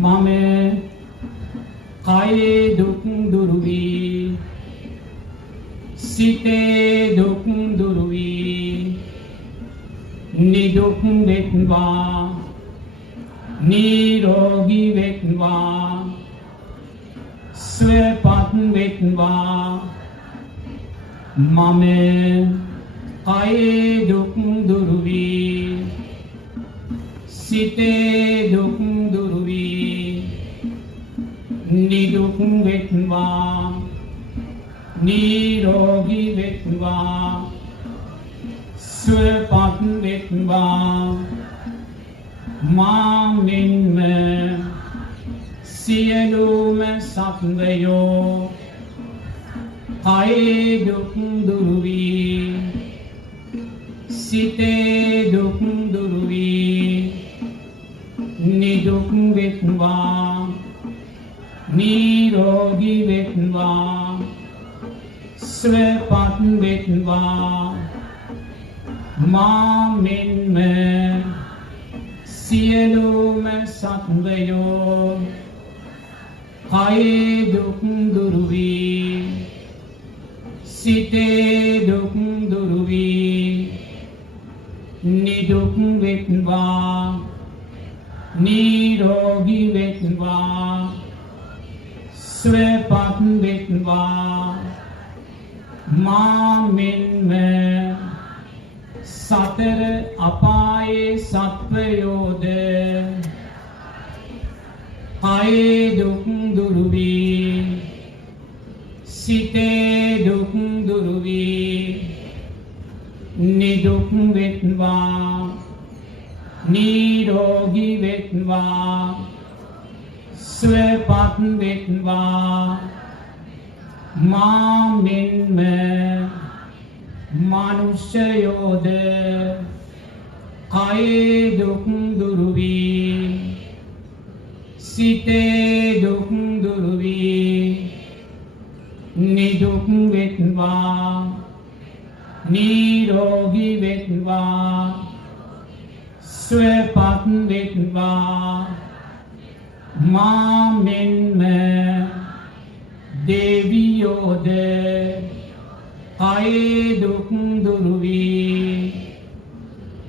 මම කයේ දුක් දුරු වී සිතේ දුක් දුරු වී නිදුක් වෙත්වා නිරෝගී වෙත්වා සුවපත් වෙත්වා මම කයේ දුක් දුරු වී සිතේ දුක් දුරු වී නිදුක් වෙත්වා නිරෝගී වෙත්වා සුවපත් වෙත්වා මා මෙන්ම සියලුම සත්වයෝ කයේ දුක් දුරු වී සිතේ දුක් දුරු වී නිදුක් වෙත්වා නිරෝගී වෙත්වා සුවපත් වෙත්වා මා මෙන්ම සියලුම සත්වයෝ කයේ දුක් දුරු වී සිතේ දුක් දුරු වී නිදුක් වෙත්වා නිරෝගී වෙත්වා සුවපත් වෙත්වා මා මෙන්ම සතර අපායේ සත්වයෝද කයේ දුක් දුරු වී සිතේ දුක් දුරු වී නිදුක් වෙත්වා නිරෝගී වෙත්වා සුවපත් වෙත්වා මා මෙන්ම මනුෂ්‍යයෝද කයේ දුක් දුරු වී සිතේ දුක් දුරු වී නිදුක් වෙත්වා නිරෝගී වෙත්වා සුවපත් වෙත්වා මා මෙන්ම දෙවියෝද කයේ දුක් දුරු වී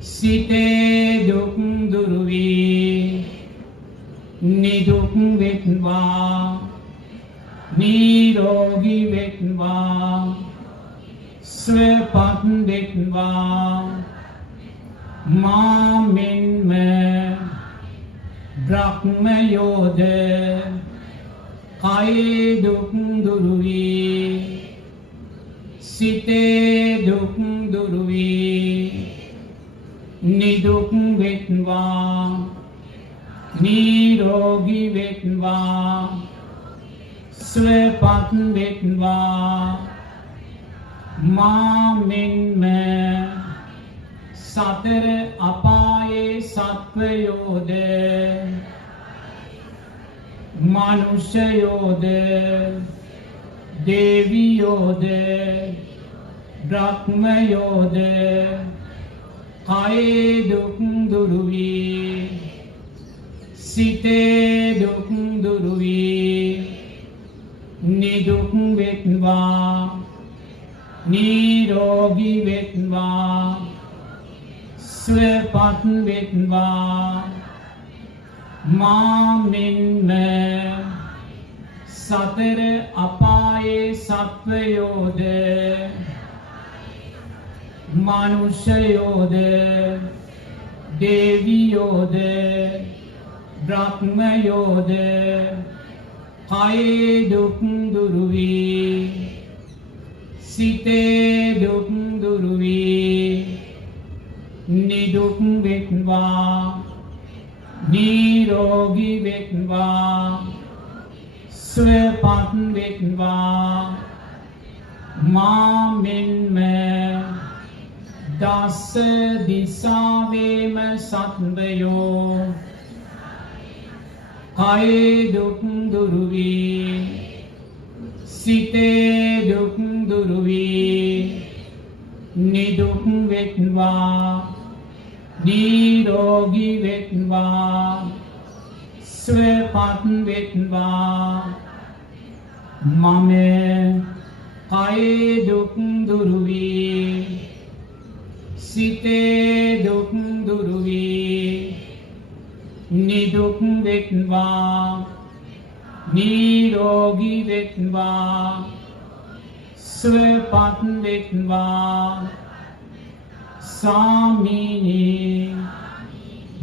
සිතේ දුක් දුරු වී නිදුක් වෙත්වා නිරෝගී වෙත්වා සුවපත් වෙත්වා මා මෙන්ම බ්‍රහ්මයෝද කයේ දුක් දුරු වී සිතේ දුක් දුරු වී නිදුක් වෙත්වා නිරෝගී වෙත්වා සුවපත් වෙත්වා මා මෙන්ම සතර අපායේ සත්වයෝද මනුෂ්‍යයෝද දෙවියෝද බ්‍රහ්මයෝද කයේ දුක් දුරු වී සිතේ දුක් දුරු වී නිදුක් වෙත්වා නිරෝගී වෙත්වා සුවපත් වෙත්වා මා මෙන්ම සතර අපායේ සත්වයෝද මනුෂ්‍යයෝද දෙවියෝද බ්‍රහ්මයෝද කයේ දුක් දුරු වී සිතේ දුක් දුරු වී නිදුක් වෙත්වා නිරෝගී වෙත්වා සුවපත් වෙත්වා මා මෙන්ම දස දිසාවේම සත්වයෝ කයේ දුක් දුරු වී සිතේ දුක් දුරු වී නිදුක් වෙත්වා නිරෝගී වෙත්වා සුවපත් වෙත්වා මම කයේ දුක් දුරු වේ සිතේ දුක් දුරු වේ නිදුක් වෙත්වා නිරෝගී වෙත්වා සුවපත් වෙත්වා ස්වාමීනි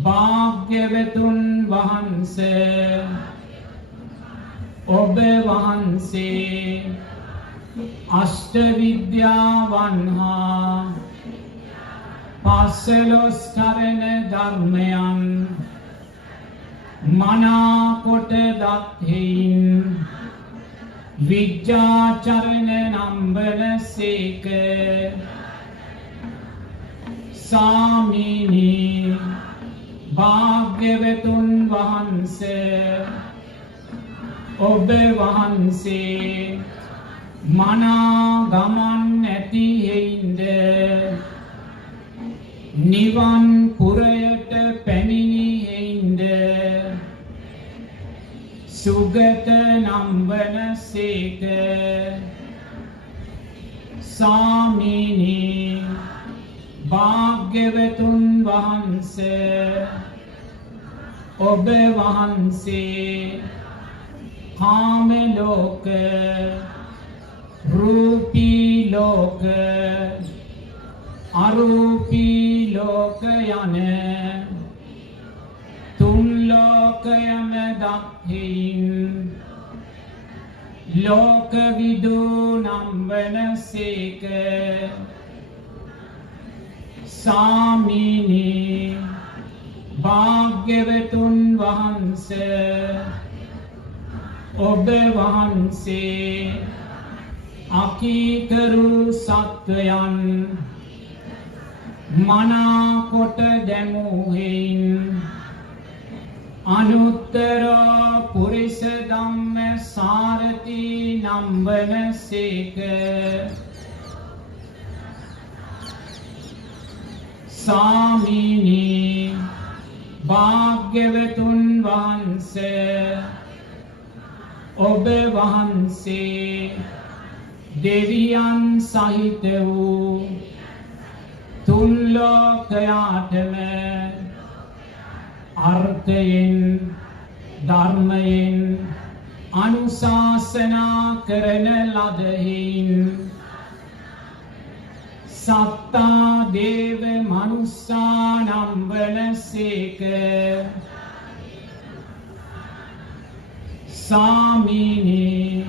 භාග්‍යවතුන් වහන්සේ ඔබ වහන්සේ අෂ්ට විද්‍යාවන් හා පස්වලොස් කරන ධර්මයන් මනා කොට දත් හේයින් විජ්ජාචරණ නම්බන සේක ස්වාමීනි භාග්‍යවතුන් වහන්සේ ඔබ වහන්සේ මනා ගමන් ඇති හේයින්ද නිවන් පුරයට පැමිණි හේයින්ද සුගත නම්බන සේක ස්වාමීනි භාග්‍යවතුන් වහන්සේ ඔබ වහන්සේ කාම ලෝක රූපී ලෝක අරූපී ලෝක යන තුන් ලෝකයම දක්හින් ලෝක විදු නම්බන සේක ස්වාමීනි භාග්‍යවතුන් වහන්සේ ඔබ වහන්සේ අකීකරු සත්වයන් මනා කොට දැමූ හේයින් අනුත්තර පුරිස ධම්ම සාරති නම්බන සේක ස්වාමීනි භාග්‍යවතුන් වහන්සේ ඔබ වහන්සේ දෙවියන් සහිත වූ තුන් ලෝකයාටම අර්ථයෙන් ධර්මයෙන් අනුශාසනා කරන ලදහින් සත්තා දේව මනුස්සා නම්බන සේක ස්වාමීනි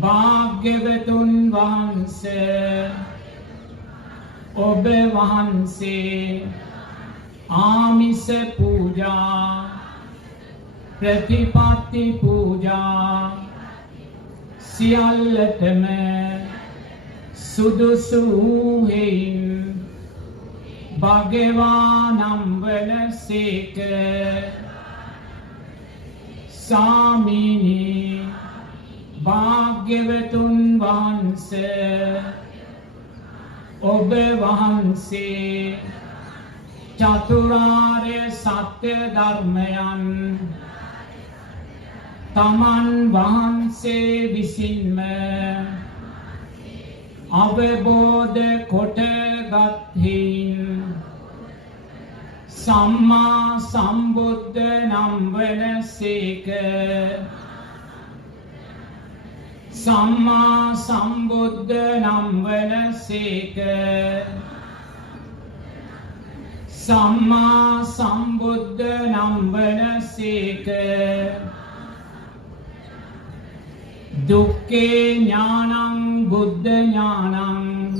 භාග්‍යවතුන් වහන්සේ ඔබ වහන්සේ ආමිස පූජා ප්‍රතිපත්ති පූජා සියල්ලටම සුදුසු වූ හේයින් භගවා නම්වන සේක ස්වාමීනි භාග්‍යවතුන් වහන්සේ ඔබ වහන්සේ චතුරාර්ය සත්‍ය ධර්මයන් තමන් වහන්සේ විසින්ම අවබෝධ කොටගත්හින් සම්මා සම්බුද්ධ නම් වනසේක සම්මා සම්බුද්ධ නම් වනසේක සම්මා සම්බුද්ධ නම් වනසේක දුක්ඛේ ඥානං බුද්ධ ඥානං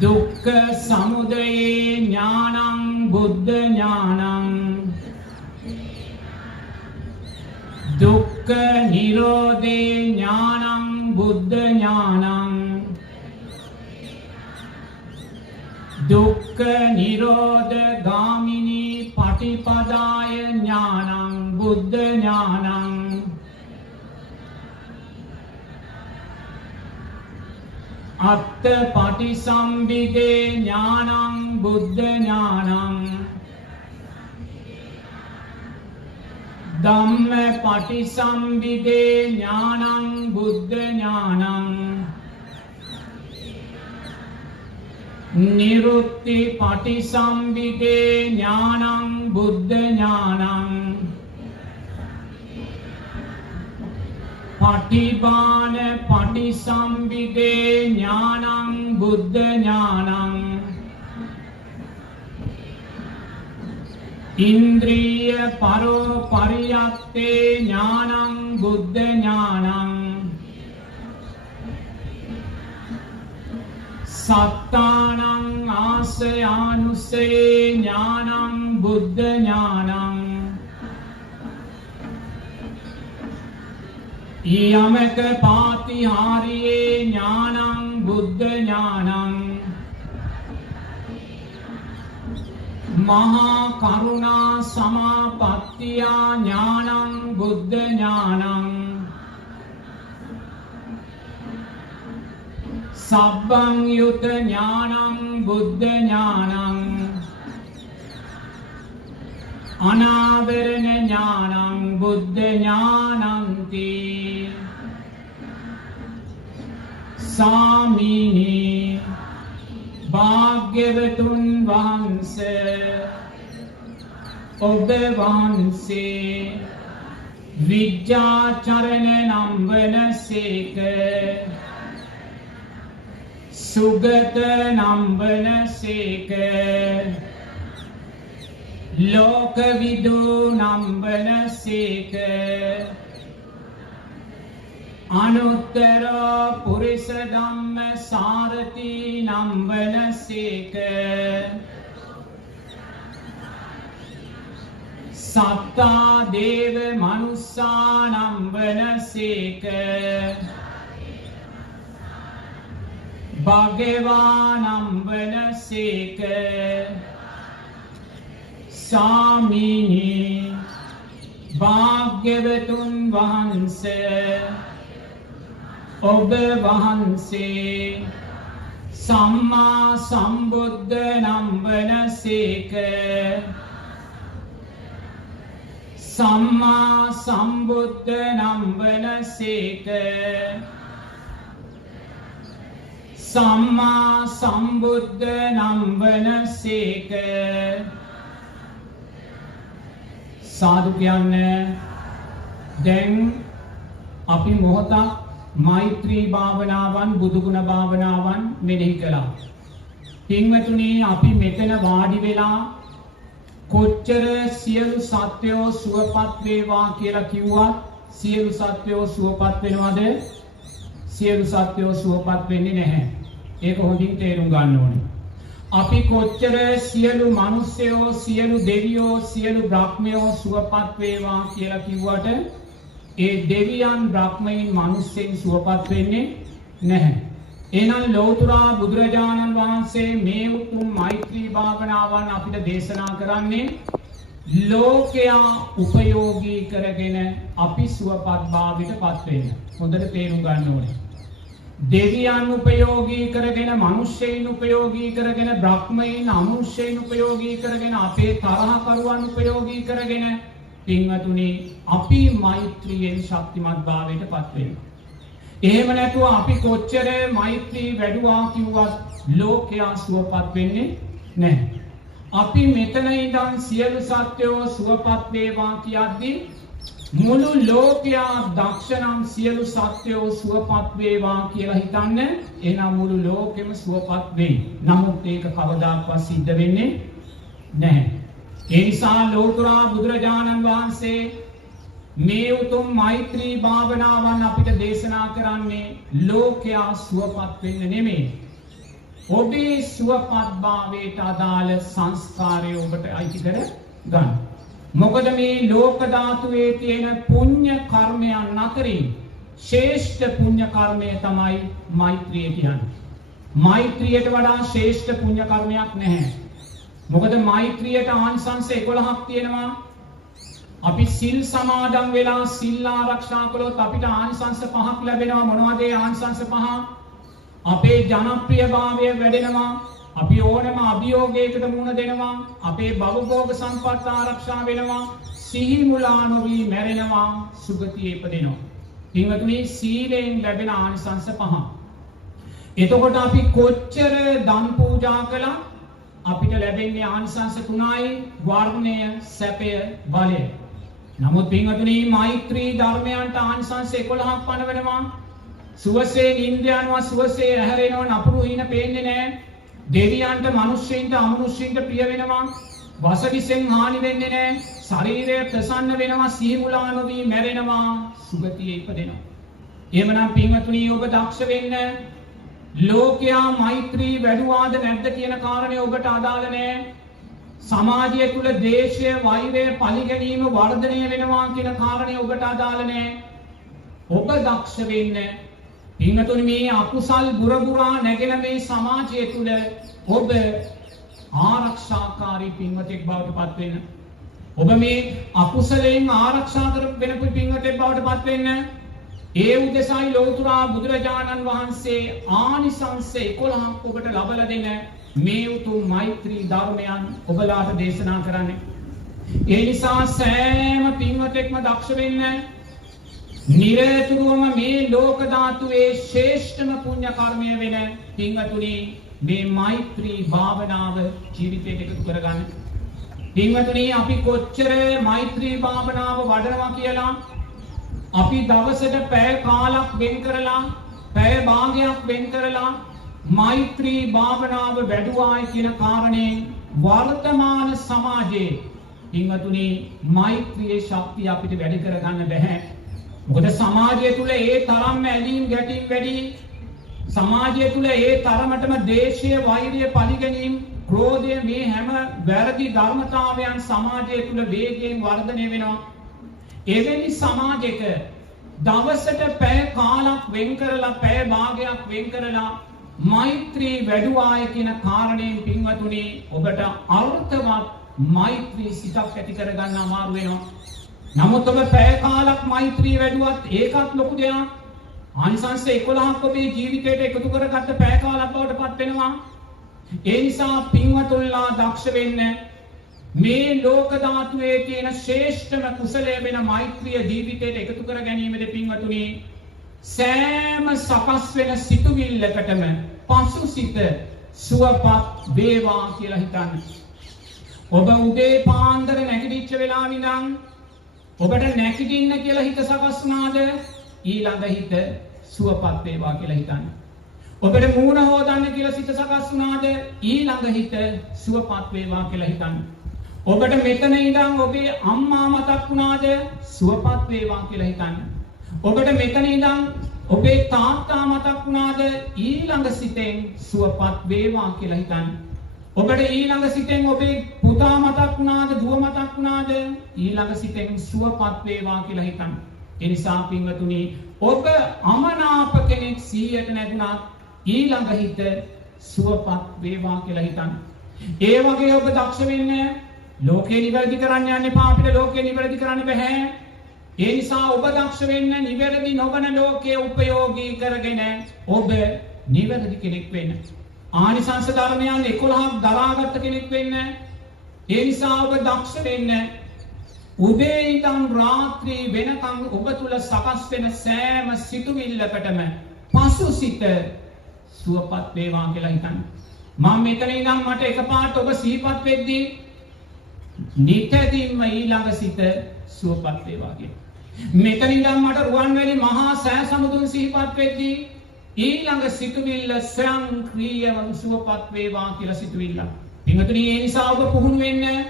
දුක්ඛ සමුදයේ ඥානං බුද්ධ ඥානං දුක්ඛ නිරෝධේ ඥානං බුද්ධ ඥානං දුක්ඛ නිරෝධ ගාමිනී පටිපදාය ඥානං බුද්ධ ඥානං අත්ථ පටිසම්භිදේ ඥානං බුද්ධ ඥානං ධම්ම පටිසම්භිදේ ඥානං බුද්ධ ඥානං නිරුත්ති පටිසම්භිදේ ඥානං බුද්ධ ඥානං පටිභාන පටිසම්භිදේ ඥානං බුද්ධ ඥානං ඉන්ද්‍රිය පරෝ පරියත්තේ ඥානං බුද්ධ ඥානං සත්තානං ආසයානුසේ ඥානං බුද්ධ ඥානං යමක පාතිහාරියේ ඥානං බුද්ධ ඥානං මහා කරුණා සමාපත්තියා ඥානං බුද්ධ ඥානං සබ්බං යුත ඥානං බුද්ධ ඥානං අනාවරණ ඥානං බුද්ධ ඥානන්ති සාමිනි භාග්‍යවතුන් වහන්සේ ඔබ වහන්සේ විජ්ජාචරණ නම් වනසේක සුගත නම් වනසේක ලෝකවිදු නම් වනසේක අනුත්තර පුරිස ධම්ම සාරති නම් වනසේක සත්තා දේව මනුස්සා නම් වනසේක භගවා නම් වනසේක සාමිනි භාග්‍යවතුන් වහන්සේ ඔබ වහන්සේ සම්මා සම්බුද්ධ නම් වනසේක සම්මා සම්බුද්ධ නම් වනසේක සම්මා සම්බුද්ධ නම් වනසේක සාදු කියන්න දැන් අපි මොහොතක් මෛත්‍රී භාවනාවන් බුදුගුණ භාවනාවන් මෙනෙහි කළා. පින්වතුනි අපි මෙතන වාඩි වෙලා කොච්චර සියලු සත්වයෝ සුවපත් වේවා කියලා කිව්වත් සියලු සත්වයෝ සුවපත් වෙනවද? සියලු සත්වයෝ සුවපත් වෙන්නේ නැහැ. ඒක හොඳින් තේරුම් ගන්න ඕනේ. අපි කොච්චර සියලු මිනිස්සයෝ සියලු දෙවියෝ සියලු බ්‍රහ්මයෝ සුවපත් වේවා කියලා කිව්වට ඒ දෙවියන් බ්‍රහ්මයන් මිනිස්සෙන් සුවපත් වෙන්නේ නැහැ. එහෙනම් ලෞතර බුදුරජාණන් වහන්සේ මේ උතුම් මෛත්‍රී භාවනාවන් අපිට දේශනා කරන්නේ ලෝකයා උපයෝගී කරගෙන අපි සුවපත් භාවයට පත් වෙන්න. හොඳට තේරුම් ගන්න ඕනේ. දෙවියන් උපයෝගී කරගෙන මිනිස්සෙයින් උපයෝගී කරගෙන බ්‍රහ්මයන් අමනුෂ්‍යයින් උපයෝගී කරගෙන අපේ තරහකරුවන් උපයෝගී කරගෙන පින්වතුනි අපි මෛත්‍රියෙන් ශක්තිමත් භාවයට පත් වෙනවා. එහෙම නැතුව අපි කොච්චර මෛත්‍රී වැඩුවා කිව්වත් ලෝකයා සුවපත් වෙන්නේ නැහැ. අපි මෙතන ඉඳන් සියලු සත්වයෝ සුවපත් වේවා කියද්දී මුළු ලෝකයා දක්ෂණම් සියලු සත්වයෝ සුවපත් වේවා කියලා හිතන්න. එහෙනම් මුළු ලෝකෙම සුවපත් වෙයි. නමුත් ඒක කවදාකවත් සිද්ධ වෙන්නේ නැහැ. ඒ නිසා ලෞතර බුදුරජාණන් වහන්සේ මේ උතුම් මෛත්‍රී භාවනාවන් අපිට දේශනා කරන්නේ ලෝකයා සුවපත් වෙන්න නෙමෙයි. ඔබේ සුවපත් භාවයට අදාළ සංස්කාරය ඔබට අයිති කර ගන්න. මොකද මේ ලෝක ධාතුවේ තියෙන පුණ්‍ය කර්මයන් අතරින් ශ්‍රේෂ්ඨ පුණ්‍ය කර්මය තමයි මෛත්‍රිය කියන්නේ. මෛත්‍රියට වඩා ශ්‍රේෂ්ඨ පුණ්‍ය කර්මයක් නැහැ. මොකද මෛත්‍රියට ආනිසංස 11ක් තියෙනවා. අපි සිල් සමාදන් වෙලා සිල් ආරක්ෂා කළොත් අපිට ආනිසංස 5ක් ලැබෙනවා. මොනවද ඒ ආනිසංස 5? අපේ ජනප්‍රියභාවය වැඩෙනවා. අපි ඕනෑම අභියෝගයකට මුහුණ දෙනවා. අපේ භවභෝග සම්පත් ආරක්ෂා වෙනවා. සිහි මුලා නොවි මැරෙනවා සුගතියේ ඉපදෙනවා. පින්වතුනි සීලෙන් ලැබෙන ආනිසංස 5. එතකොට අපි කොච්චර දන් පූජා කළා අපිට ලැබෙන්නේ ආනිසංස 3යි වර්ණය සැපය බලය. නමුත් පින්වතුනි මෛත්‍රී ධර්මයන්ට ආනිසංස 11ක් පනවනවා. සුවසේ නින්ද යනවා සුවසේ ඇහැරෙනවා නපුරු හිණ පේන්නේ නැහැ. දෙවියන්ට මිනිස්සුන්ට අමනුෂ්‍යන්ට ප්‍රිය වෙනවා. වසවිසෙන් හානි වෙන්නේ නැහැ. ශරීරය ප්‍රසන්න වෙනවා සිහි මුලා නොවි මැරෙනවා සුගතියේ ඉපදෙනවා. එහෙමනම් පින්වතුනි ඔබ දක්ෂ වෙන්න ලෝකයා මෛත්‍රී වැඩුවාද නැද්ද කියන කාරණේ ඔබට අදාළ නැහැ. සමාජය තුල ද්වේෂය, වෛරය, පරිගැනීම වර්ධනය වෙනවා කියන කාරණේ ඔබට අදාළ නැහැ. ඔබ දක්ෂ වෙන්න පින්වතුනි මේ අකුසල් බුරබුරා නැගෙන මේ සමාජය තුල ඔබ ආරක්ෂාකාරී පින්වතෙක් බවට පත් වෙන්න. ඔබ මේ අකුසලයෙන් ආරක්ෂා කර වෙන පින්වතෙක් බවට පත් වෙන්න. ඒ උදෙසයි ලෞතර බුදුරජාණන් වහන්සේ ආනිසංස 11ක් ඔබට ලබලා දෙන මේ උතුම් මෛත්‍රී ධර්මයන් ඔබලාට දේශනා කරන්නේ. ඒ නිසා සෑම පින්වතෙක්ම දක්ෂ වෙන්න. නිරතුරුවම මේ ලෝක ධාතුවේ ශ්‍රේෂ්ඨම පුණ්‍ය කර්මය වෙන පින්වතුනි මේ මෛත්‍රී භාවනාව ජීවිතයට එකතු කරගන්න. පින්වතුනි අපි කොච්චර මෛත්‍රී භාවනාව වඩනවා කියලා අපි දවසට පැය කාලක් වෙන් කරලා පැය භාගයක් වෙන් කරලා මෛත්‍රී භාවනාව වැඩුවායි කියන කාරණේ වර්තමාන සමාජයේ පින්වතුනි මෛත්‍රියේ ශක්තිය අපිට වැඩි කරගන්න බැහැ. මොකද සමාජය තුල ඒ තරම්ම ඇලීම් ගැටීම් වැඩි. සමාජය තුල ඒ තරමටම ද්වේෂය, වෛරය, පරිගැනීම්, ක්‍රෝධය මේ හැම වැරදි ධර්මතාවයන් සමාජය තුල වේගයෙන් වර්ධනය වෙනවා. එවැනි සමාජයක දවසට පැය කාලක් වෙන් කරලා පැය භාගයක් වෙන් කරලා මෛත්‍රී වැඩුවාය කියන කාරණයෙන් පින්වතුනි ඔබට අර්ථවත් මෛත්‍රී සිතක් ඇති කරගන්න අමාරු වෙනවා. නමුත් ඔබ පැය කාලක් මෛත්‍රී වැඩුවත් ඒකත් ලොකු දෙයක්. ආනිසංස 11ක් ඔබේ ජීවිතයට එකතු කරගත්ත පැය කාලක් බවට පත් වෙනවා. ඒ නිසා පින්වතුන්ලා දක්ෂ වෙන්න මේ ලෝක ධාතුවේ තියෙන ශ්‍රේෂ්ඨම කුසලය වෙන මෛත්‍රිය ජීවිතයට එකතු කර ගැනීමද පින්වතුනි සෑම සකස් වෙන සිතුවිල්ලකටම පසු සිත සුවපත් වේවා කියලා හිතන්න. ඔබ උදේ පාන්දර නැගිටිච්ච වෙලාව ඉඳන් ඔබට නැගිටින්න කියලා හිත සකස් වුණාද ඊළඟ හිත සුවපත් වේවා කියලා හිතන්න. ඔබට මූණ හොදන්න කියලා සිත සකස් වුණාද ඊළඟ හිත සුවපත් වේවා කියලා හිතන්න. ඔබට මෙතන ඉඳන් ඔබේ අම්මා මතක් වුණාද සුවපත් වේවා කියලා හිතන්න. ඔබට මෙතන ඉඳන් ඔබේ තාත්තා මතක් වුණාද ඊළඟ සිතෙන් සුවපත් වේවා කියලා හිතන්න. ඔබට ඊළඟ සිතෙන් ඔබේ පුතා මතක් වුණාද දුව මතක් වුණාද ඊළඟ සිතෙන් සුවපත් වේවා කියලා හිතන්න. ඒ නිසා පින්වතුනි ඔබ අමනාප කෙනෙක් 100ට නැතුණත් ඊළඟ හිත සුවපත් වේවා කියලා හිතන්න. ඒ වගේ ඔබ දක්ෂ වෙන්න ලෝකේ නිවැරදි කරන්න යන්න එපා. අපිට ලෝකේ නිවැරදි කරන්න බෑ. ඒ නිසා ඔබ දක්ෂ වෙන්න නිවැරදි නොවන ලෝකයේ උපයෝගී කරගෙන ඔබ නිවැරදි කෙනෙක් වෙන්න. ආනිසංස ධර්මයන් 11ක් දරාගත් කෙනෙක් වෙන්න. ඒ නිසා ඔබ දක්ෂ වෙන්න උදේ ඉඳන් රාත්‍රී වෙනකන් ඔබ තුල සකස් වෙන සෑම සිතුවිල්ලකටම පසු සිත සුවපත් වේවා කියලා හිතන්න. මම මෙතන ඉඳන් මට එකපාරට ඔබ සිහිපත් වෙද්දී නිතැතින්ම ඊළඟ සිත සුවපත් වේවා කියලා. මෙතන ඉඳන් මට රුවන්වැලි මහා සෑ සමුදුන් සිහිපත් වෙද්දී ඊළඟ සිතුවිල්ල ස්වයංක්‍රීයව සුවපත් වේවා කියලා සිතුවිල්ල. පින්වතුනි ඒ නිසා ඔබ පුහුණු වෙන්න.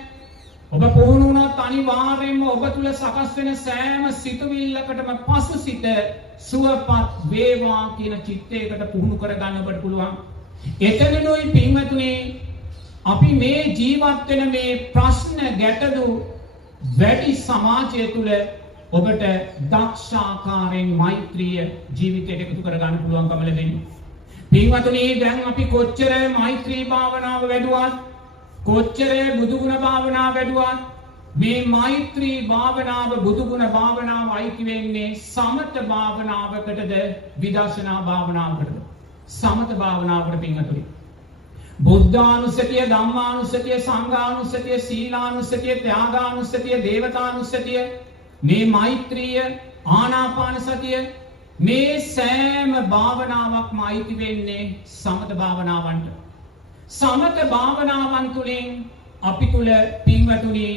ඔබ පුහුණු වුණොත් අනිවාර්යයෙන්ම ඔබ තුල සකස් වෙන සෑම සිතුවිල්ලකටම පසු සිත සුවපත් වේවා කියන චිත්තයකට පුහුණු කරගන්න ඔබට පුළුවන්. එතනනොයි පින්වතුනි අපි මේ ජීවත් වෙන මේ ප්‍රශ්න ගැටලු වැඩි සමාජය තුල ඔබට දක්ෂාකාරයෙන් මෛත්‍රිය ජීවිතයට එකතු කරගන්න පුළුවන්කම ලැබෙනවා. පින්වතුනි දැන් අපි කොච්චර මෛත්‍රී භාවනාව වැඩුවත් කොච්චර බුදුගුණ භාවනාව වැඩුවත් මේ මෛත්‍රී භාවනාව බුදුගුණ භාවනාව අයිති වෙන්නේ සමත භාවනාවකටද විදර්ශනා භාවනාවකටද? සමත භාවනාවකට පින්වතුනි. බුද්ධානුස්සතිය, ධම්මානුස්සතිය, සංඝානුස්සතිය, සීලානුස්සතිය, ත්‍යාගානුස්සතිය, දේවතානුස්සතිය, මේ මෛත්‍රිය, ආනාපාන සතිය, මේ සෑම භාවනාවක්ම අයිති වෙන්නේ සමත භාවනාවන්ට. සමත භාවනාවන් තුළින් අපි තුල පින්වතුනි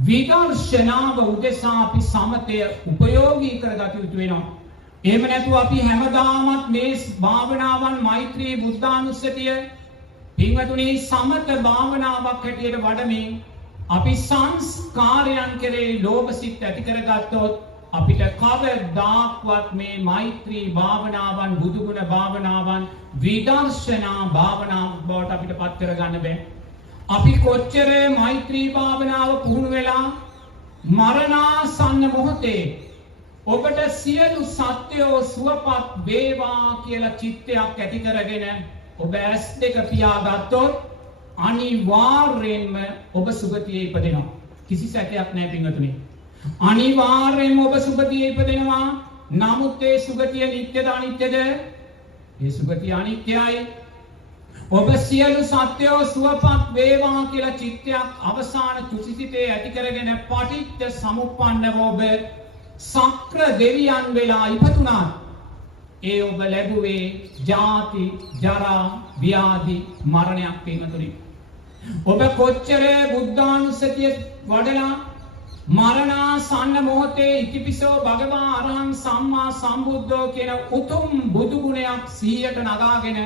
විදර්ශනාව උදෙසා අපි සමතය උපයෝගී කරගත යුතු වෙනවා. එහෙම නැතුව අපි හැමදාමත් මේ භාවනාවන් මෛත්‍රී, බුද්ධානුස්සතිය පින්වතුනි සමත භාවනාවක් හැටියට වඩමින් අපි සංස්කාරයන් කෙරෙහි ලෝභ සිත් ඇති කරගත්තොත් අපිට කවදාක්වත් මේ මෛත්‍රී භාවනාවන්, බුදුගුණ භාවනාවන්, විදර්ශනා භාවනාවක් බවට අපිට පත් කරගන්න බෑ. අපි කොච්චර මෛත්‍රී භාවනාව පුහුණු වෙලා මරණාසන්න මොහොතේ ඔබට සියලු සත්‍යෝ සුවපත් වේවා කියලා චිත්තයක් ඇති කරගෙන ඔබ ඇස් දෙක පියාගත්තොත් අනිවාර්යෙන්ම ඔබ සුගතියේ ඉපදෙනවා. කිසි සැකයක් නැහැ පින්වතුනි. අනිවාර්යෙන්ම ඔබ සුගතියේ ඉපදෙනවා. නමුත් ඒ සුගතිය නිට්ටයද අනිත්‍යද? ඒ සුගතිය අනිත්‍යයි. ඔබ සියලු සත්‍යෝ සුවපත් වේවා කියලා චිත්තයක් අවසාන තුසිතේ ඇති කරගෙන පටිච්ච සමුප්පන්නව ඔබ සක්‍ර දෙවියන් වෙලා ඉපතුණා. ඒ ඔබ ලැබුවේ ජාති, ජරා, ව්‍යාධි, මරණයක් පින්වතුනි. ඔබ කොච්චර බුද්ධානුස්සතිය වඩලා මරණාසන්න මොහොතේ ඉතිපිසෝ භගවා අරහං සම්මා සම්බුද්ධෝ කියන උතුම් බුදු ගුණයක් සිහියට නගාගෙන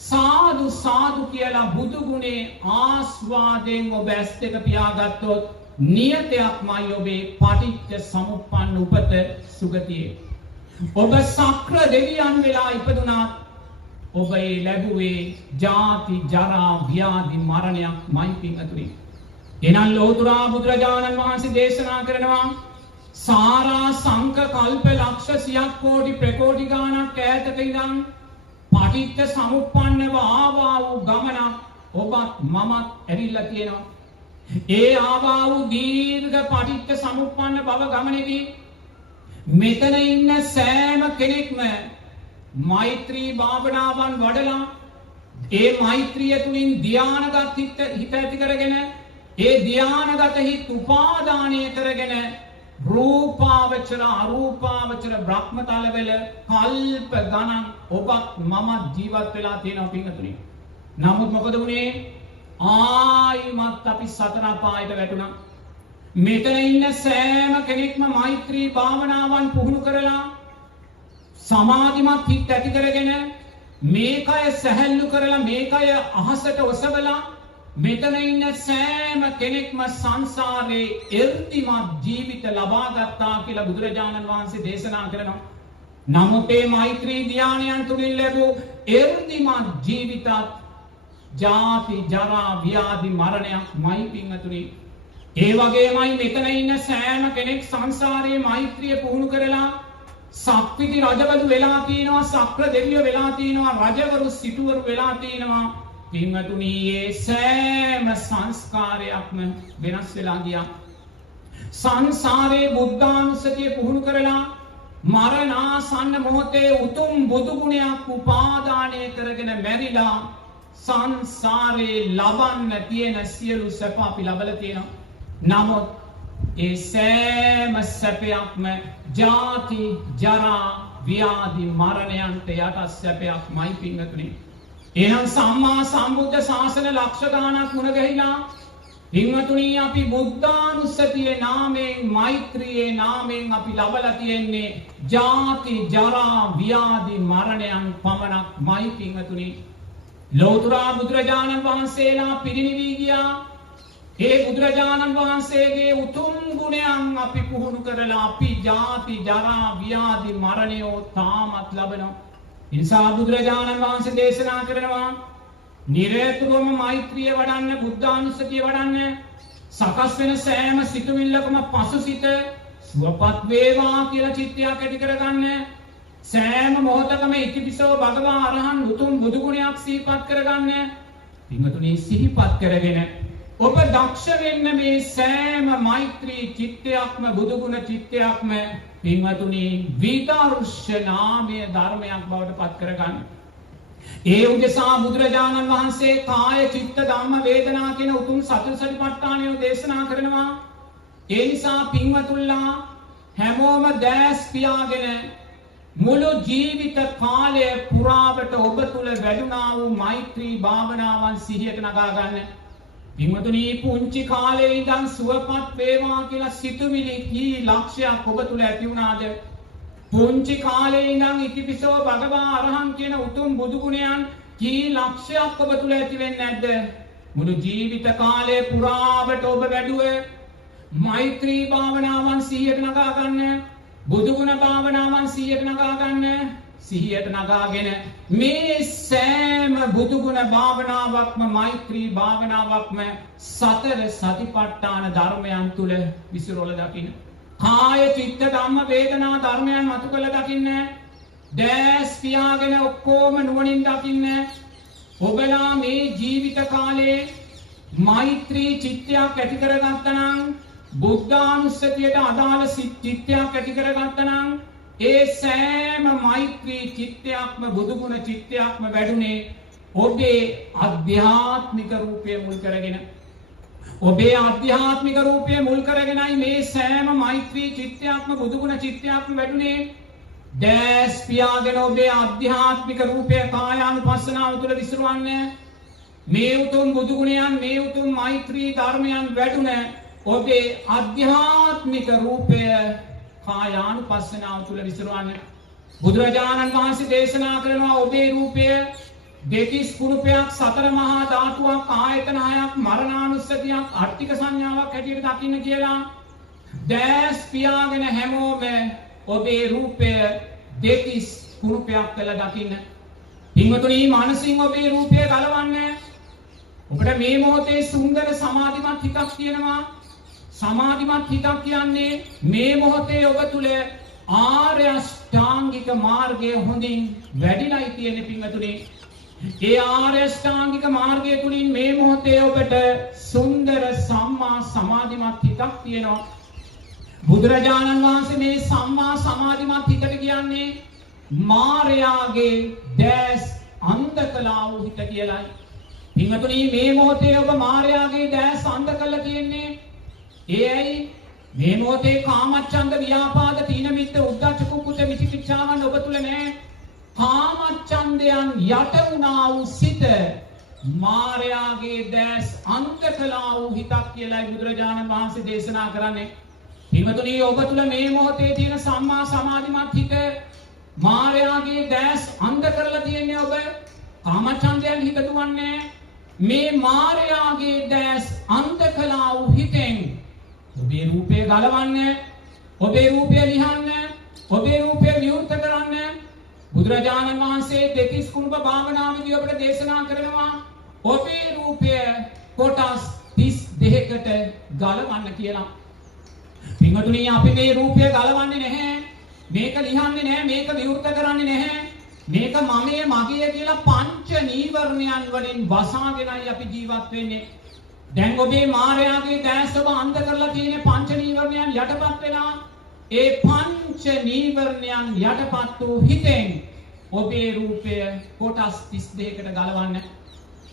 සාදු සාදු කියලා බුදු ගුණේ ආස්වාදයෙන් ඔබ ඇස් දෙක පියාගත්තොත් නියතයක්මයි ඔබේ පටිච්ච සමුප්පන්න උපත සුගතියේ. ඔබ සක්‍ර දෙවියන් වෙලා ඉපදුනා. ඔබ ඒ ලැබුවේ ජාති, ජරා, ව්‍යාධි, මරණයක්මයි පින්වතුනි. එනම් ලෝතුරා බුදුරජාණන් වහන්සේ දේශනා කරනවා සාරා සංක කල්ප ලක්ෂ සියක් කෝටි ප්‍රකෝටි ගානක් ඈතක ඉඳන් පටිච්ච සමුප්පන්නව ආවා වූ ගමනක් ඔබත් මමත් ඇවිල්ලා තියෙනවා. ඒ ආවා වූ දීර්ඝ පටිච්ච සමුප්පන්න භව ගමනේදී මෙතන ඉන්න සෑම කෙනෙක්ම මෛත්‍රී භාවනාවන් වඩලා ඒ මෛත්‍රිය තුලින් ධානයගත හිත ඇති කරගෙන ඒ ධානයගත හිත උපාදානය කරගෙන රූපාවචර අරූපාවචර බ්‍රහ්මතලවල කල්ප ගණන් ඔබත් මමත් ජීවත් වෙලා තියෙනවා පින්වතුනි. නමුත් මොකද වුනේ? ආයිමත් අපි සතර පායට වැටුණා. මෙතන ඉන්න සෑම කෙනෙක්ම මෛත්‍රී භාවනාවන් පුහුණු කරලා සමාධිමත් හිත ඇති කරගෙන මේකය සැහැල්ලු කරලා මේකය අහසට ඔසවලා මෙතන ඉන්න සෑම කෙනෙක්ම සංසාරේ එර්තිමත් ජීවිත ලබා ගත්තා කියලා බුදුරජාණන් වහන්සේ දේශනා කරනවා. නමුත් මේ මෛත්‍රී ධානයන් තුලින් ලැබූ එර්තිමත් ජීවිතත් ජාති, ජරා, ව්‍යාධි, මරණයක්මයි පින්වතුනි. ඒ වගේමයි මෙතන ඉන්න සෑම කෙනෙක් සංසාරයේ මෛත්‍රිය පුහුණු කරලා සක්විති රජවරු වෙලා තියෙනවා, සක්‍ර දෙවියෝ වෙලා තියෙනවා, රජවරු සිටුවරු වෙලා තියෙනවා. පින්වතුනි මේ සෑම සංස්කාරයක්ම වෙනස් වෙලා ගියා. සංසාරේ බුද්ධානුස්සතිය පුහුණු කරලා මරණාසන්න මොහොතේ උතුම් බුදු ගුණයක් උපාදානය කරගෙන මැරිලා සංසාරේ ලබන්න තියෙන සියලු සැප අපි ලබලා තියෙනවා. නමුත් ඒ සෑම සැපයක්ම ජාති, ජරා, ව්‍යාධි, මරණයන්ට යට සැපයක්මයි පින්වතුනි. එහෙනම් සම්මා සම්බුද්ධ ශාසන ලක්ෂ ගාණක් මුණ ගැහිලා පින්වතුනි අපි බුද්ධානුස්සතියේ නාමයෙන්, මෛත්‍රියේ නාමයෙන් අපි ලබලා තියෙන්නේ ජාති, ජරා, ව්‍යාධි, මරණයන් පමණක්මයි පින්වතුනි. ලෝතුරා බුදුරජාණන් වහන්සේලා පිරිනිවී ගියා. ඒ බුදුරජාණන් වහන්සේගේ උතුම් ගුණයන් අපි පුහුණු කරලා අපි ජාති, ජරා, ව්‍යාධි, මරණයෝ තාමත් ලබනවා. නිසා බුදුරජාණන් වහන්සේ දේශනා කරනවා නිරතුරුවම මෛත්‍රිය වඩන්න, බුද්ධානුස්සතිය වඩන්න. සකස් වෙන සෑම සිතුවිල්ලකම පසුසිත සුවපත් වේවා කියලා චිත්තයක් ඇති කරගන්න. සෑම මොහොතකම ඉතිපිසෝ භගවා අරහන් උතුම් බුදු ගුණයක් සිහිපත් කරගන්න. පින්වතුනි සිහිපත් කරගෙන ඔබ දක්ෂ වෙන්න මේ සෑම මෛත්‍රී චිත්තයක්ම, බුදු ගුණ චිත්තයක්ම පින්වතුනි විදර්ශනාමය ධර්මයක් බවට පත් කරගන්න. ඒ උදෙසා බුදුරජාණන් වහන්සේ කාය චිත්ත ධම්ම වේදනා කියන උතුම් සතර සතිපට්ඨානය දේශනා කරනවා. ඒ නිසා පින්වතුන්ලා හැමෝම දැස් පියාගෙන මුළු ජීවිත කාලය පුරාවට ඔබ තුල වැඩුණා වූ මෛත්‍රී භාවනාවන් සිහියට නගා ගන්න. පින්වතුනි පුංචි කාලේ ඉඳන් සුවපත් වේවා කියලා සිතුවිලි කී ලක්ෂයක් ඔබ තුල ඇති වුණාද? පුංචි කාලේ ඉඳන් ඉතිපිසෝ භගවා අරහං කියන උතුම් බුදු ගුණයන් කී ලක්ෂයක් ඔබ තුල ඇති වෙන්නේ නැද්ද? මුළු ජීවිත කාලය පුරාවට ඔබ වැඩුවේ මෛත්‍රී භාවනාවන් සිහියට නගා ගන්න. බුදු ගුණ භාවනාවන් සිහියට නගා ගන්න. සිහියට නගාගෙන මේ සෑම බුදු ගුණ භාවනාවක්ම මෛත්‍රී භාවනාවක්ම සතර සතිපට්ඨාන ධර්මයන් තුල විසිරවල දකින්න. කාය චිත්ත ධම්ම වේදනා ධර්මයන් මතු කළ දකින්න. දැස් පියාගෙන ඔක්කොම නුවණින් දකින්න. ඔබලා මේ ජීවිත කාලේ මෛත්‍රී චිත්තයක් ඇති කරගත්තා නම් බුද්ධානුස්සතියට අදාළ චිත්තයක් ඇති කරගත්තා නම් ඒ සෑම මෛත්‍රී චිත්තයක්ම බුදු ගුණ චිත්තයක්ම වැඩුණේ ඔබේ ආධ්‍යාත්මික රූපය මුල් කරගෙන. ඔබේ ආධ්‍යාත්මික රූපය මුල් කරගෙනයි මේ සෑම මෛත්‍රී චිත්තයක්ම බුදු ගුණ චිත්තයක්ම වැඩුණේ. දැස් පියාගෙන ඔබේ ආධ්‍යාත්මික රූපය කායානුපස්සනාව තුළ විසිරවන්න. මේ උතුම් බුදු ගුණයන් මේ උතුම් මෛත්‍රී ධර්මයන් වැඩුණ ඔබේ ආධ්‍යාත්මික රූපය කායානුපස්සනාව තුළ විසිරවන්න. බුදුරජාණන් වහන්සේ දේශනා කරනවා ඔබේ රූපය දෙතිස් කුණුපයක් සතර මහා ධාතුවක් ආයතන හයක් මරණානුස්සතියක් අට්ටික සංඥාවක් හැටියට දකින්න කියලා. දැස් පියාගෙන හැමෝම ඔබේ රූපය දෙතිස් කුණුපයක් කියලා දකින්න. පින්වතුනි මානසින් ඔබේ රූපය ගලවන්න. ඔබට මේ මොහොතේ සුන්දර සමාධිමත් හිතක් තියෙනවා. සමාධිමත් හිතක් කියන්නේ මේ මොහොතේ ඔබ තුල ආර්ය අෂ්ටාංගික මාර්ගය හොඳින් වැඩිලායි තියෙන පින්වතුනි. ඒ ආර්ය අෂ්ටාංගික මාර්ගය තුලින් මේ මොහොතේ ඔබට සුන්දර සම්මා සමාධිමත් හිතක් තියෙනවා. බුදුරජාණන් වහන්සේ මේ සම්මා සමාධිමත් හිතට කියන්නේ මායාගේ දැස් අන්ධ කළා වූ හිත කියලායි. පින්වතුනි මේ මොහොතේ ඔබ මායාගේ දැස් අන්ධ කළා කියන්නේ ඒයි මේ මොහොතේ කාමච්ඡන්ද ව්‍යාපාද තීන මිද්ද උද්ධච්ච කුක්කුච්ච විචිකිච්ඡාවන් ඔබ තුල නැහැ. කාමච්ඡන්දයන් යට වුණා වූ සිත මායාගේ දැස් අන්ධ කළා වූ හිතක් කියලායි බුදුරජාණන් වහන්සේ දේශනා කරන්නේ. පින්වතුනි ඔබ තුල මේ මොහොතේ තියෙන සම්මා සමාධිමත් හිත මායාගේ දැස් අන්ධ කරලා තියෙන්නේ ඔබ. කාමච්ඡන්දයන් හිත දුවන්නේ මේ මායාගේ දැස් අන්ධ කළා වූ හිතෙන් ඔබේ රූපය ගලවන්න. ඔබේ රූපය ලිහන්න. ඔබේ රූපය විවෘත කරන්න. බුදුරජාණන් වහන්සේ දෙතිස් කුණුප භාවනාවේදී ඔබට දේශනා කරනවා ඔබේ රූපය කොටස් 32කට ගලවන්න කියලා. පින්වතුනි අපි මේ රූපය ගලවන්නේ නැහැ. මේක ලිහන්නේ නැහැ. මේක විවෘත කරන්නේ නැහැ. මේක මමයේ මගේ කියලා පංච නීවරණයන් වලින් වසාගෙනයි අපි ජීවත් වෙන්නේ. දැන් ඔබේ මායාවේ දැස් ඔබ අන්ධ කරලා තියෙන පංච නීවරණයන් යටපත් වෙලා ඒ පංච නීවරණයන් යටපත් වූ හිතෙන් ඔබේ රූපය කොටස් 32කට ගලවන්න.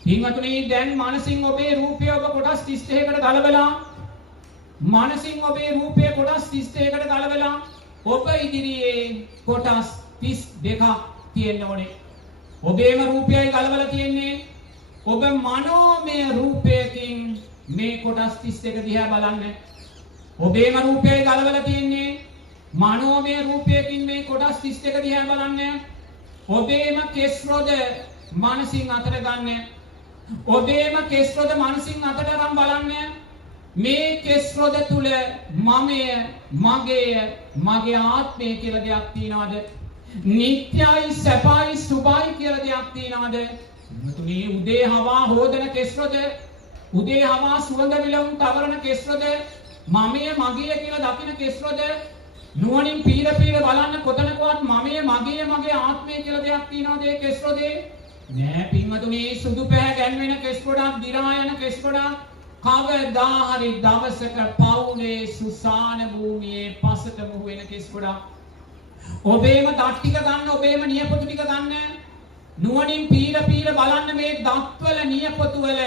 පින්වතුනි දැන් මානසින් ඔබේ රූපය ඔබ කොටස් 32කට ගලවලා මානසින් ඔබේ රූපය කොටස් 32කට ගලවලා ඔබ ඉදිරියේ කොටස් 32ක් තියෙන්න ඕනේ. ඔබේම රූපයයි ගලවලා තියෙන්නේ. ඔබ මනෝමය රූපයකින් මේ කොටස් 32 දිහා බලන්න. ඔබේම රූපයයි ගලවලා තියෙන්නේ. මනෝමය රූපයකින් මේ කොටස් 32 දිහා බලන්න. ඔබේම කෙස් රොද මනසින් අතට ගන්න. ඔබේම කෙස් රොද මනසින් අතට අරන් බලන්න. මේ කෙස් රොද තුල මමය, මගේය, මගේ ආත්මය කියලා දෙයක් තියනවාද? නිත්‍යයි, සැපයි, සුභයි කියලා දෙයක් තියනවාද? මේ උදේ හවා හොදන කෙස් රොද, උදේ හවා සුවඳ විලවුන් තවරන කෙස් රොද, මමය, මගේය කියලා දකින කෙස් රොද නුවණින් පීර බලන්න කොතනකවත් මමය, මගේය, මගේ ආත්මය කියලා දෙයක් තියනවාද ඒ කෙස් රොදේ? නෑ පින්වතුනි. සුදු පැහැ ගැන්වෙන කෙස් රොඩක්, දිරා යන කෙස් රොඩක් කවදා හරි දවසක පවුලේ සුසාන භූමියේ පසට මුහු වෙන කෙස් ගොඩක්. ඔබේම දත් ටික ගන්න, ඔබේම නියපොතු ටික ගන්න. නුවණින් පීර බලන්න මේ දත්වල නියපොතුවල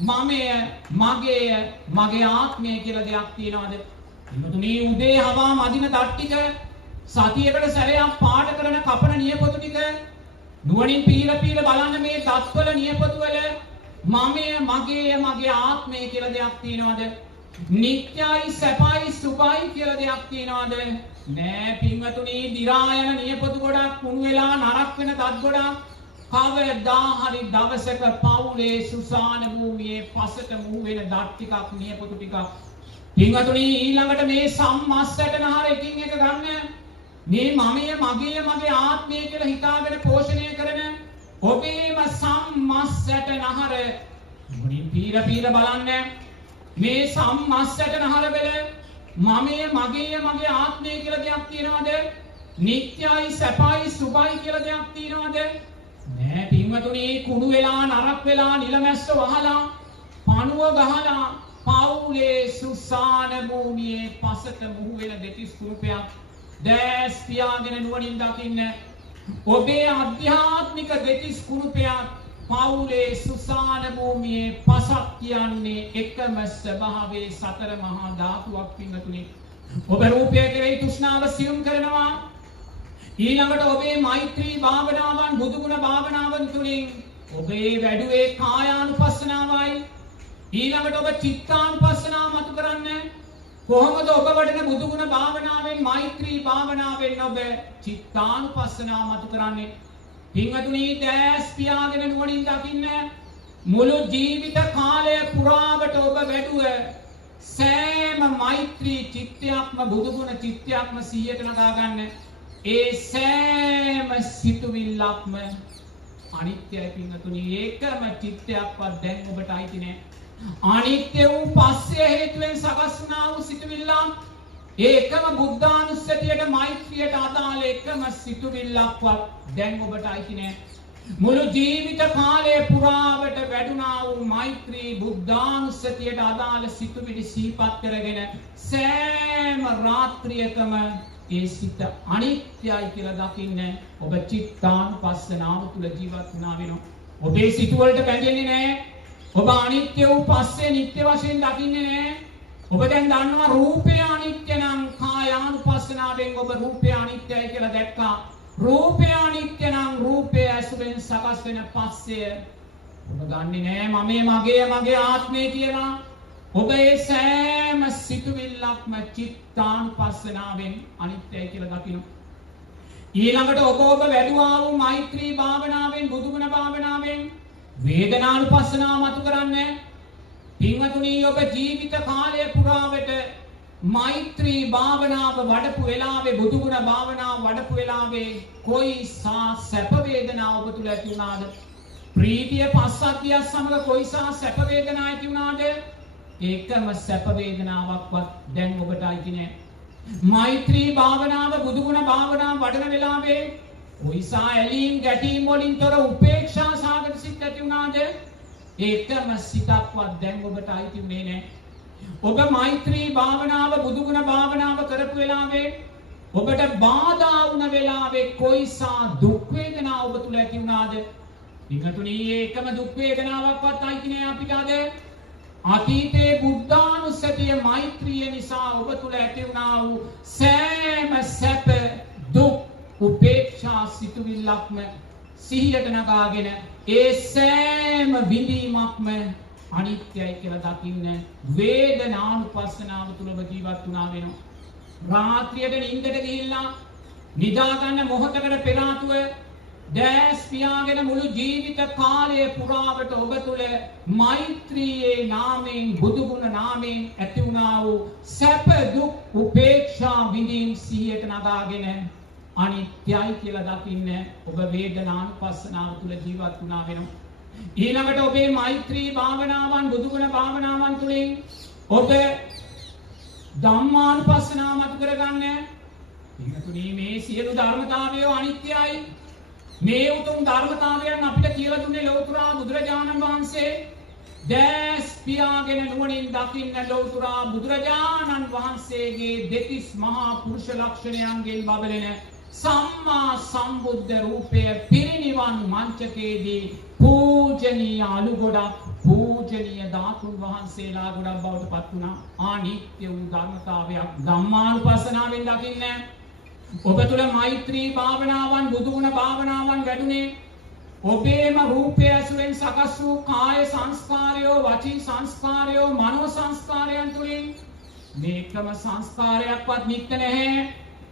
මමය, මගේය, මගේ ආත්මය කියලා දෙයක් තියනවාද? මේ උදේ හවා මදින දත් ටික සතියකට සැරයක් පාට කරන කපන නියපොතු ටික නුවණින් පීර බලන්න මේ දත්වල නියපොතුවල මමය, මගේය, මගේ ආත්මය කියලා දෙයක් තියනවාද? නිත්‍යයි, සැපයි, සුඛයි කියලා දෙයක් තියනවාද? නෑ පින්වතුනි, දි รา යන නියපොතු ගොඩක් කුණු වෙලා නරක් වෙන දත් ගොඩක් කවදා හරි දවසක පවුලේ සුසාන භූමියේ පසට මුහු වෙන දත් ටිකක් නියපොතු ටිකක් පින්වතුනි ඊළඟට මේ සම්මස්සටනහර එකින් එක ගන්න මේ මමය, මගේය, මගේ ආත්මය කියලා හිතාගෙන පෝෂණය කරන ඔබේම සම්මස්සටනහර මුලින් පීර බලන්න මේ සම්මස්සටනහර වල මමය, මගේය, මගේ ආත්මය කියලා දෙයක් තියෙනවද? නිත්‍යයි, සැපයි, සුභයි කියලා දෙයක් තියෙනවද? නෑ පින්වතුනි, කුණු වෙලා නරක් වෙලා නිලමැස්ස වහලා පණුව ගහලා පවුලේ සුසාන භූමියේ පසට මුහු වෙන දෙතිස් කුරුපයක් දැස් පියාගෙන නුවණින් දකින්න. ඔබේ ආධ්‍යාත්මික දෙතිස් කුරුපයක් පවුලේ සුසාන භූමියේ පසක් කියන්නේ එකම ස්වභාවයේ සතර මහා ධාතුවක් පින්වතුනි. ඔබ රූපය කෙරෙහි තෘෂ්ණාව සියුම් කරනවා. ඊළඟට ඔබේ මෛත්‍රී භාවනාවන්, බුදුගුණ භාවනාවන් තුලින් ඔබේ වැඩුවේ කායානුපස්සනාවයි. ඊළඟට ඔබ චිත්තානුපස්සනාව මතු කරන්න. කොහොමද ඔබ වඩන බුදුගුණ භාවනාවෙන්, මෛත්‍රී භාවනාවෙන් ඔබ චිත්තානුපස්සනාව මතු කරන්නේ? පින්වතුනි දැස් පියාගෙන නුවණින් දකින්න. මුළු ජීවිත කාලය පුරාවට ඔබ වැඩුව සෑම මෛත්‍රී චිත්තයක්ම, බුදුගුණ චිත්තයක්ම සිහියට නගා ගන්න. ඒ සෑම සිතුවිල්ලක්ම අනිත්‍යයි පින්වතුනි. ඒකම චිත්තයක්වත් දැන් ඔබට අයිති නෑ. අනිත්‍ය වූ පස්සේ හේතුවෙන් සකස් වුණා වූ සිතුවිල්ලක් ඒකම බුද්ධානුස්සතියට, මෛත්‍රියට අදාළ එකම සිතුවිල්ලක්වත් දැන් ඔබට අයිති නෑ. මුළු ජීවිත කාලය පුරාවට වැඩුණා වූ මෛත්‍රී, බුද්ධානුස්සතියට අදාළ සිතුවිලි සිහිපත් කරගෙන සෑම රාත්‍රියකම ඒ සිත අනිත්‍යයි කියලා දකින්න ඔබ චිත්තානුපස්සනාව තුළ ජීවත් වුණා වෙනවා. ඔබේ සිත වලට බැඳෙන්නේ නැහැ. ඔබ අනිත්‍ය වූ පස්සේ නිට්ටය වශයෙන් දකින්නේ නැහැ. ඔබ දැන් දන්නවා රූපය අනිත්‍ය නම් කායානුපස්සනාවෙන් ඔබ රූපය අනිත්‍යයි කියලා දැක්කා. රූපය අනිත්‍ය නම් රූපය ඇසුරෙන් සකස් වෙන පස්සය ඔබ ගන්නෙ නෑ මමේ, මගේ, මගේ ආත්මය කියලා. ඔබ ඒ සෑම සිතුවිල්ලක්ම චිත්තානුපස්සනාවෙන් අනිත්‍යයි කියලා දකිනවා. ඊළඟට ඔබ වැඩුවා වූ මෛත්‍රී භාවනාවෙන්, බුදුගුණ භාවනාවෙන් වේදනානුපස්සනාව මතු කරන්නේ. පින්වතුනි ඔබ ජීවිත කාලය පුරාවට මෛත්‍රී භාවනාව වඩපු වෙලාවේ, බුදුගුණ භාවනාව වඩපු වෙලාවේ කොයිසා සැප වේදනාව ඔබ තුල ඇති වුණාද? ප්‍රීතිය පස්සද්ධිය සමග කොයිසා සැප වේදනා ඇති වුණාද? ඒකම සැප වේදනාවක්වත් දැන් ඔබට අයිති නෑ. මෛත්‍රී භාවනාව, බුදුගුණ භාවනාව වඩන වෙලාවේ කොයිසා ඇලීම් ගැටීම් වලින් තොර උපේක්ෂා සාගත සිත් ඇති වුණාද? ඒකම සිතක්වත් දැන් ඔබට අයිති උනේ නෑ. ඔබ මෛත්‍රී භාවනාව, බුදුගුණ භාවනාව කරපු වෙලාවේ ඔබට බාධා වුණ වෙලාවේ කොයිසා දුක් වේදනා ඔබ තුල ඇති වුණාද? පිටුතුනි ඒකම දුක් වේදනාවක්වත් අයිති නෑ අපිට අද. අතීතේ බුද්ධානුස්සතිය, මෛත්‍රිය නිසා ඔබ තුල ඇති වුණා වූ සෑම සැප, දුක්, උපේක්ෂා සිතුවිල්ලක්ම සිහියට නගාගෙන ඒ සෑම විඳීමක්ම අනිත්‍යයි කියලා දකින්න වේදනානුපස්සනාව තුල ඔබ ජීවත් වුණා වෙනවා. රාත්‍රියට නිින්දට ගිහිල්ලා නිදා ගන්න මොහොතකට පෙර ආතුව දැස් පියාගෙන මුළු ජීවිත කාලය පුරාවට ඔබ තුල මෛත්‍රියේ නාමයෙන්, බුදුගුණ නාමයෙන් ඇති වුණා වූ සැප, දුක්, උපේක්ෂා විඳීම් සිහියට නගාගෙන අනිත්‍යයි කියලා දකින්න ඔබ වේදනානුපස්සනාව තුල ජීවත් වුණා වෙනවා. ඊළඟට ඔබේ මෛත්‍රී භාවනාවන්, බුදුගුණ භාවනාවන් තුලින් ඔබ ධම්මානුපස්සනාව මතු කරගන්න. ඊළඟට මේ සියලු ධර්මතාවය අනිත්‍යයි. මේ උතුම් ධර්මතාවයන් අපිට කියලා දුන්නේ ලෞතුරා බුදුරජාණන් වහන්සේ. දැස් පියාගෙන නුවණින් දකින්න ලෞතුරා බුදුරජාණන් වහන්සේගේ දෙතිස් මහා පුරුෂ ලක්ෂණයන්ගෙන් බබලෙන සම්මා සම්බුද්ධ රූපය පිරිනිවන් මංචකයේදී පූජනීය අලු ගොඩක් පූජනීය ධාතුන් වහන්සේලා ගොඩක් බවට පත් වුණා. ආනිත්‍ය වූ ධර්මතාවයක් ධම්මානුපස්සනාවෙන් දකින්න. ඔබ තුළ මෛත්‍රී භාවනාවන් බුදුගුණ භාවනාවන් වැඩුණේ. ඔබේම රූපය ඇසුරෙන් සකස් වූ කාය සංස්කාරයෝ වචී සංස්කාරයෝ මනෝ සංස්කාරයන් තුළින් මේකම සංස්කාරයක්වත් නිත්‍ය නැහැ.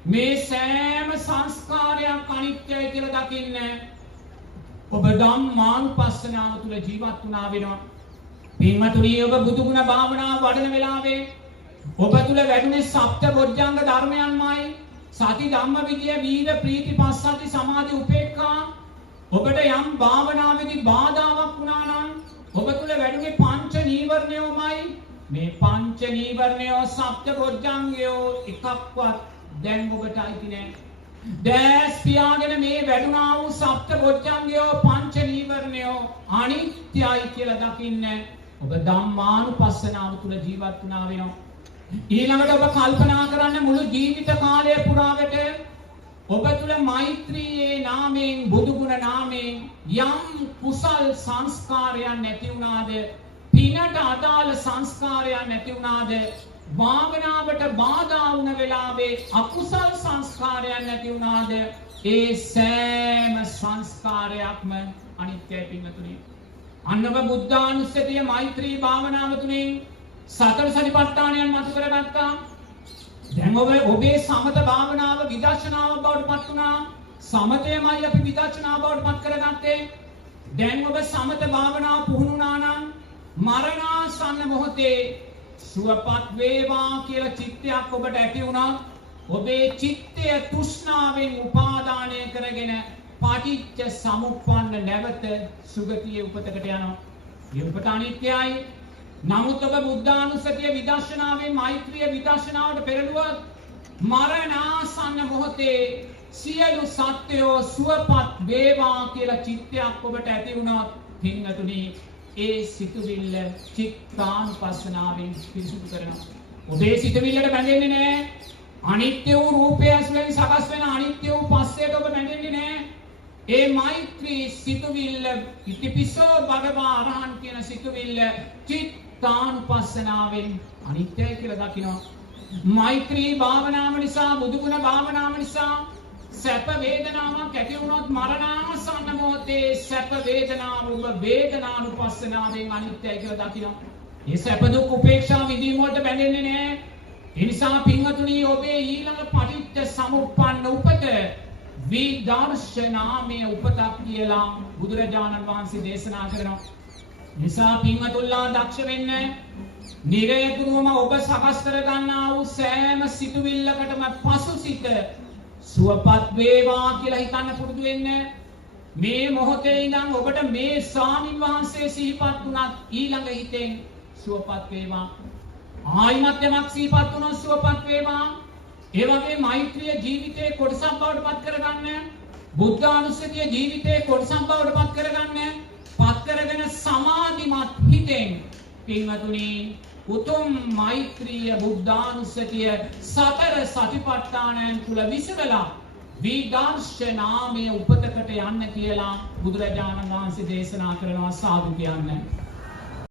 මේ සෑම සංස්කාරයක් අනිත්‍යයි කියලා දකින්න. ඔබ ධම්මානුපස්සනාව තුළ ජීවත් වුණා වෙනවා. පින්වතුනි, ඔබ බුදුගුණ භාවනාව වඩන වෙලාවේ ඔබ තුළ වැඩුණේ සප්ත බොජ්ජංග ධර්මයන්මයි. සති ධම්ම විදිය වීර ප්‍රීති පස්සද්ධි සමාධි උපේක්ඛා. ඔබට යම් භාවනාවේදී බාධාවක් වුණා නම් ඔබ තුළ වැඩුණේ පංච නීවරණයෝමයි. මේ පංච නීවරණයෝ සප්ත බොජ්ජංගයෝ එකක්වත් දැන් ඔබට අයිති නැහැ. දැස් පියාගෙන මේ වැඩුණා වූ සප්ත බොජ්ජංගයෝ පංච නීවරණයෝ අනිත්‍යයි කියලා දකින්න. ඔබ ධම්මානුපස්සනාව තුළ ජීවත් වුණා වෙනවා. ඊළඟට ඔබ කල්පනා කරන්න මුළු ජීවිත කාලය පුරාවට ඔබ තුළ මෛත්‍රියේ නාමයෙන් බුදුගුණ නාමයෙන් යම් කුසල් සංස්කාරයන් නැති වුණාද, පිනට අදාළ සංස්කාරයන් නැති වුණාද, භාවනාවට බාධා වුණ වෙලාවේ අකුසල් සංස්කාරයන් නැති වුණාද, ඒ සෑම සංස්කාරයක්ම අනිත්‍යයි පින්වතුනි. අන්නව බුද්ධානුස්සතිය මෛත්‍රී භාවනාව තුළින් සතර සතිපට්ඨානයන් මතු කරගත්තා. දැන් ඔබේ සමත භාවනාව විදර්ශනාව බවට පත් වුණා. සමතයමයි අපි විදර්ශනාව බවට පත් කරගත්තේ. දැන් ඔබ සමත භාවනාව පුහුණු වුණා නම් මරණාසන්න මොහොතේ සුවපත් වේවා කියලා චිත්තයක් ඔබට ඇති වුණා. ඔබේ චිත්තය තෘෂ්ණාවෙන් උපාදානය කරගෙන පටිච්ච සමුප්පන්න නැවත සුගතියේ උපතකට යනවා. ඒ උපත අනිත්‍යයි. නමුත් ඔබ බුද්ධානුස්සතිය විදර්ශනාවෙන් මෛත්‍රිය විදර්ශනාවට පෙරළුවත් මරණාසන්න මොහොතේ සියලු සත්වයෝ සුවපත් වේවා කියලා චිත්තයක් ඔබට ඇති වුණා. පින්වතුනි, ඒ සිතුවිල්ල චිත්තානුපස්සනාවෙන් පිරිසුදු කරනවා. ඔබේ සිතුවිල්ලට බැඳෙන්නේ නැහැ. අනිත්‍ය වූ රූපය ඇසුරෙන් සකස් වෙන අනිත්‍ය වූ පස්සයට ඔබ බැඳෙන්නේ නැහැ. ඒ මෛත්‍රී සිතුවිල්ල ඉතිපිසෝ භගවා අරහන් කියන සිතුවිල්ල චිත්තානුපස්සනාවෙන් අනිත්‍යයි කියලා දකිනවා. මෛත්‍රී භාවනාව නිසා, බුදුගුණ භාවනාව නිසා සැප වේදනාවක් ඇති වුණොත් මරණාසන්න මොහොතේ සැප වේදනාව ඔබ වේදනානුපස්සනාවෙන් අනිත්‍යයි කියලා දකිනවා. මේ සැප දුක් උපේක්ෂා විදීම වලට බැඳෙන්නේ නැහැ. ඒ නිසා පින්වතුනි, ඔබේ ඊළඟ පටිච්ච සමුප්පන්න උපත විදර්ශනාමය උපතක් කියලා බුදුරජාණන් වහන්සේ දේශනා කරනවා. නිසා පින්වතුන්ලා දක්ෂ වෙන්න. නිරේතුරුවම ඔබ සකස් කර ගන්නා වූ සෑම සිතුවිල්ලකටම පසුසිත සුවපත් වේවා කියලා හිතන්න පුරුදු වෙන්න. මේ මොහොතේ ඉඳන් ඔබට මේ ස්වාමින් වහන්සේ සිහිපත් වුණත් ඊළඟ හිතෙන් සුවපත් වේවා. ආයිමත් යමක් සිහිපත් වුණොත් සුවපත් වේවා. ඒ වගේ මෛත්‍රිය ජීවිතේ කොටසක් බවට පත් කරගන්න. බුද්ධානුස්සතිය ජීවිතේ කොටසක් බවට පත් කරගන්න. පත් කරගෙන සමාධිමත් හිතෙන් පින්වතුනි, උතුම් මෛත්‍රිය බුද්ධානුස්සතිය සතර සතිපට්ඨානයන් තුල විසවලා විදර්ශනාමය උපතකට යන්න කියලා බුදුරජාණන් වහන්සේ දේශනා කරනවා. සාදු කියන්නේ.